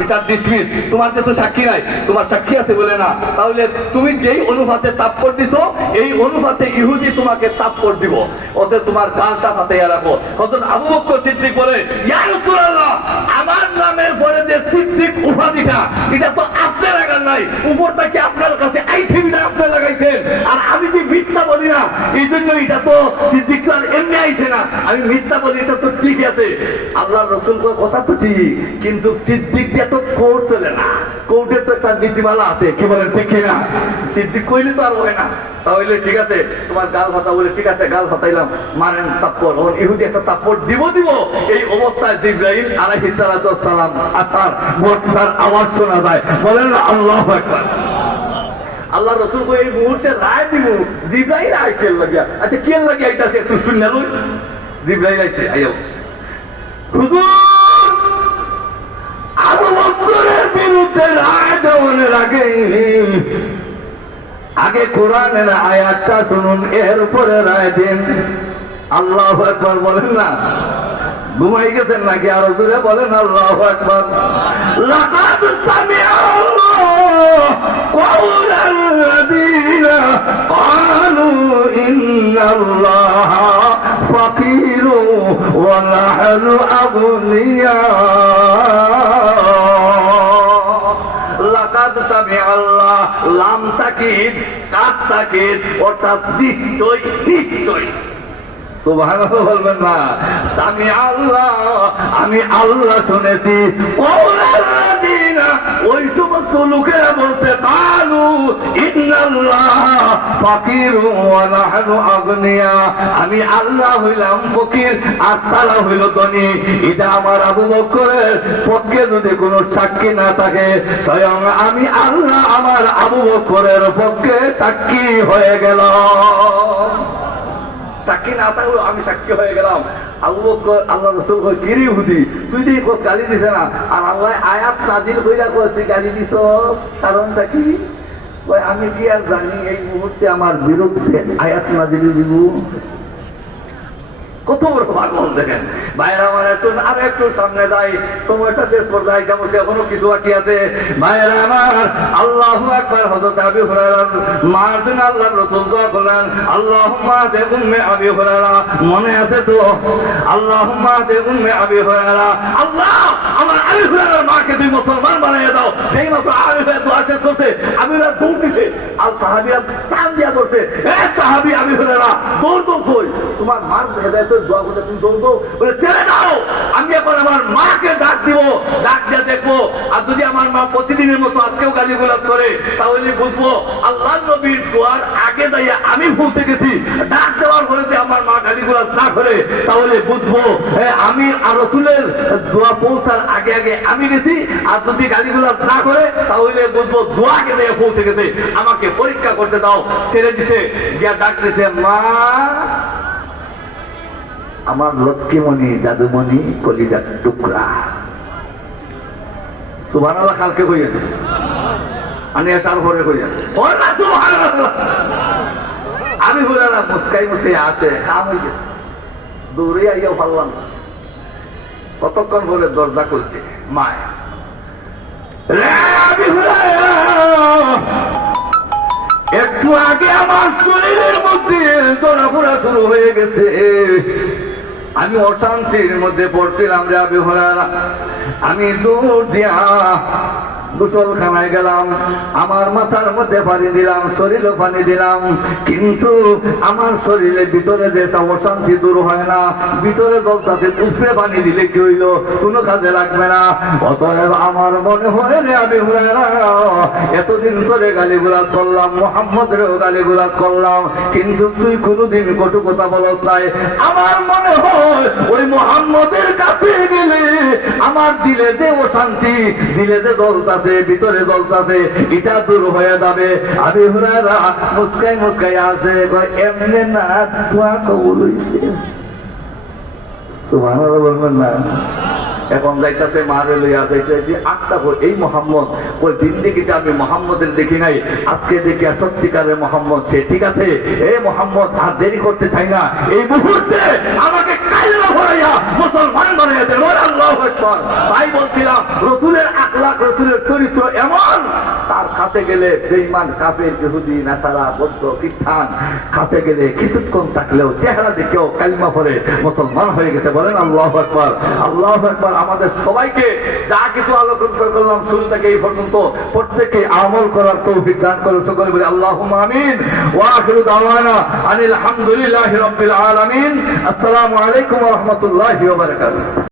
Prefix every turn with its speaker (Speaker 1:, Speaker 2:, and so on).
Speaker 1: বিচার তোমার তো সাক্ষী নাই, তোমার সাক্ষী আছে বলে না। তাহলে তুমি যেই অনুপাতে তাৎপর দিছো, এই অনুপাতে ইহুদি তোমাকে তাৎপর দিব। ওতে তোমার ফাতাইয়া রাখো। হযরত আবু বকর সিদ্দিক বলে আমার নামের পরে যে সিদ্দিক উপাধিটা, এটা তো আপনার লাগার নাই। উপরটা কি আপনার কাছে আইছে বিধায় আপনি লাগাইছেন? আর আমি যে মিথ্যা বলি না এই জন্য এটা তো সিদ্দিক তো আর এমনি আইছে না। আমি মিথ্যা বলি, এটা তো ঠিক আছে। আল্লাহ রসুল কথা তো ঠিক, কিন্তু সিদ্দিক দিয়ে তো কোর্ট চলে না। কোর্টের তো একটা নীতিমালা আছে, কি বলেন ঠিক না সিদ্দিক কইলে তো আর হয় না। তাহলে ঠিক আছে, তোমার গাল ভাতা বলে ঠিক আছে, গাল ভাতাইলাম মারেন তাপ্পর। ওর ইহুদি একটা তাপ্পর দিব দিব, এই অবস্থায় জিব্রাহিম আলাইহিস সালাম আসার গোটার আওয়াজ শোনা যায়। বলেন আল্লাহু আকবার। আল্লাহ রসুল কই, এই মুহূর্তে রায় দিব জিব্রাহিম রায় কেল লাগিয়া। আচ্ছা কেল লাগিয়া আইতাছে? একটু শুনে লই। জিব্রাহিম আইছে আইও হুজুর, আবু বকরের বিরুদ্ধে রায় দেওয়ানোর আগে আগে কোরআনের আয়াতটা শুনুন, এরপরে রায় দিন। আল্লাহ একবার বলেন না? ঘুমাই গেছেন নাকি? আরও জোরে বলেন, আল্লাহ একবার লাকাদ সামিআল্লাহু ক্বালু ইন্নাল্লাহা ফাকিরু ওয়া নাহনু আগনিয়া লাকাদ সামি আল্লাহ লাম তাকিদ কাত তাকিদ অর্থাৎ নিশ্চয় নিশ্চয়। সুবহানাল্লাহ বলবেন না। আমি আল্লাহ আমি আল্লাহ শুনেছি। আমি আল্লাহ হইলাম ফকির, আর তারা হইল ধনী। এটা আমার আবু বকরের পক্ষে যদি কোনো সাক্ষী না থাকে, স্বয়ং আমি আল্লাহ আমার আবু বকরের পক্ষে সাক্ষী হয়ে গেল সাক্ষী না থাকলেও আমি সাক্ষী হয়ে গেলাম। আল্লাহ আল্লাহ রসুল কিরি হুদি তুই তুই কোথ গালি দিছে না? আর আল্লাহ আয়াত নাজিল কইরা করছি তুই গালি দিছ কারণটা কি? আমি কি আর জানি, এই মুহূর্তে আমার বিরুদ্ধে আয়াত নাজিল দিব কত বড় পাগল দেখেন। ভাইয়ের, আমার একটু আর একটু সামনে যাই, সময়টা শেষ পর যাই সমস্ত এখনও কিছু বাকি আছে। ভাইয়ের, আমার আল্লাহ একবার হজরত আবি হুরায়রা, মার দিন আল্লাহ রসুল দোয়া করলেন। আল্লাহুম্মা দে উম্মে আবি হুরায়রা, মনে আছে তো? আল্লাহুম্মা দে উম্মে আবি হুরায়রা, আল্লাহ হুরায়রার মুসলমান বানাইয়া দাও। সেই মতো আমি দোয়া শেষ করছে আবিরা দৌড় দিছে, আর টান দিয়া করছে এ সাহাবি আমি হলে না কই? তোমার মার দোয়া করতে তুমি দৌড় দৌ বলে, ছেড়ে দাও, আমি এখন আমার মাকে ডাক দিব, ডাক দিয়ে দেখব। আর যদি আমার মা প্রতিদিনের মতো আজকেও গালি গোলাপ করে, তাহলে বুঝব আল্লাহ নবীর দোয়ার আগে যাইয়া আমি ভুলতে গেছি ডাক দেওয়ার পরে যে আমার মা গালি গোলাপ না করে তাহলে বুঝব আমি আর রসুলের দোয়া পৌঁছার আগে আগে আমি গেছি, আর যদি গালি গোলাপ না করে, তাহলে বুঝব দোয়া আগে দিয়ে পৌঁছে গেছে আমাকে পরীক্ষা করতে দাও, ছেড়ে দিছে, গিয়া ডাক দিছে, মা, আমার লক্ষ্মীমণি, জাদুমণি, কলিজার টুকরা। সুবহানাল্লাহ, কালকে কইয়া দেব। আমি কইয়া ওর না সুবহানাল্লাহ আমি না, মুস্কাই মুস্কাই আসে, কাম হয়ে গেছে। দৌড়ে আইয়াও পারলাম না। কতক্ষণ পরে দরজা খুলছে? মায়। একটু আগে আমার শরীরের মধ্যে দৌড়াফোড়া শুরু হয়ে গেছে। আমি অশান্তির মধ্যে পড়ছিলাম রে আবি হরারা আমি দূর দিয়া গোসলখানায় গেলাম, আমার মাথার মধ্যে পানি দিলাম, শরীরও পানি দিলাম, কিন্তু আমার শরীরের ভিতরে যে একটা অশান্তি দূর হয় না, ভিতরে জলতাতে উপরে পানি দিলে কি হইল? কোনো কাজে লাগবে না। অতএব আমার মনে হয় রে আমি হুরায়রা, এতদিন ধরে গালিগুলা করলাম, মোহাম্মদেরও গালিগুলা করলাম, কিন্তু তুই কোনোদিন কটু কথা বলস নাই। আমার মনে হয় ওই গেলে আমার দিলে যে অশান্তি দিলে যে জ্বলতাছে ভিতরে জ্বলতাছে এটা দূর হয়ে যাবে। আমি হুরায়রা মুস্কাই মুস্কাই আসে এমনে না দোয়া কবুল আমি মোহাম্মদের আজকে মোহাম্মদ, সে ঠিক আছে? মোহাম্মদ, আর দেরি করতে চাই না। এই আমাকে ভরাইয়া মুসলমান বানিয়ে আকবার তাই বলছিলাম, রসুলের আখলাক রসুলের চরিত্র এমন, তার কাছে গেলে বেইমান কাফের, ইহুদি, নাসারা, বৌদ্ধ, খ্রিস্টান কাছে গেলে কিছুক্ষণ থাকলেও চেহারা দেখেও কালিমা পরে মুসলমান হয়ে গেছে। বলেন আল্লাহ আকবার। আল্লাহ আকবার। আমাদের সবাইকে যা কিছু আলোচনা করলাম শুরু থেকে এই পর্যন্ত, প্রত্যেককে আমল করার তৌফিক দান করে সকলে বলি আল্লাহ আমিন। ওয়া দাওয়ানা আনিল হামদুলিল্লাহি রাব্বিল আলামিন। আসসালামু আলাইকুম ওয়া রাহমাতুল্লাহি ওয়া বারাকাতুহু।